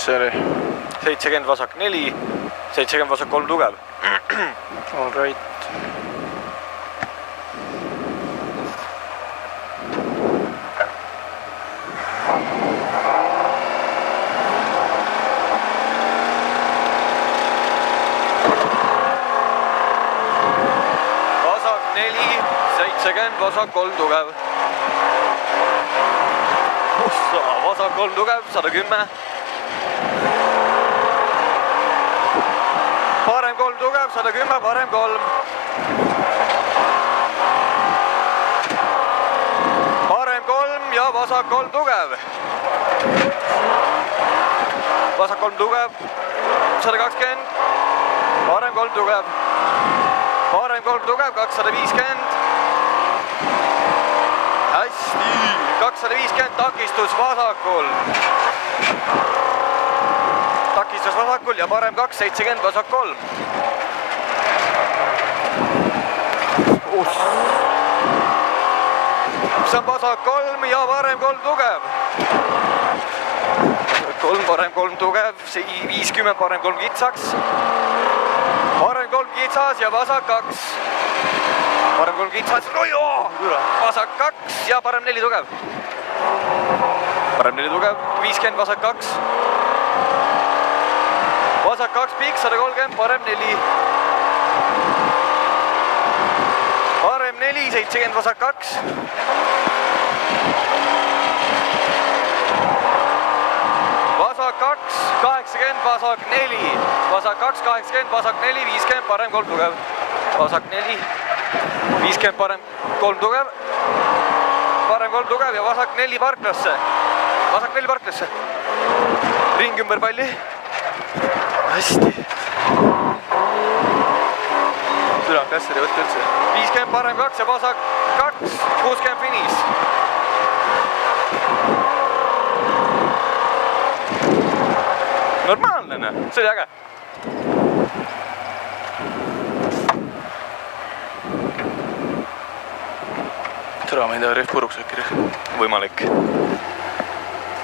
mis see oli? 70 vasak 4, 70 vasak 3 tugev. All right. Vasak 4, 70 vasak 3 tugev. Vasak 3 tugev, 110. Parem 3 tugev, 110, parem 3. Parem 3 ja vasak 3 tugev. Vasak 3 tugev, 120. Parem 3 tugev. Parem 3 tugev, 250. Hästi, 250, takistus vasakul. Takistus vasakul ja parem 2, 70 vasak 3. See on vasak 3 ja parem 3 tugev. 3, parem 3 tugev, 50, parem 3 kitsaks. Parem 3 kitsas ja vasak 2. Parem 3 kitsas, vasak 2 ja parem 4 tugev. Parem 4 tugev, 50, vasak 2. Vasak 2 pikk, 130, parem 4. Parem 4, 70 vasak 2. Vasak 2, 80 vasak 4. Vasak 2, 80 vasak 4, 50, parem 3 tugev. Vasak 4, 50, parem 3 tugev. Parem 3 tugev ja vasak 4 parklasse. Vasak 4 parklasse. Ring ümber palli. Hästi. Tule on kässari võtta üldse. 50 parem 2 ja vasak 2, 60 finis. Normaalne, see oli äge. Tere, ma ei tea, rehv puruks äkki. Võimalik.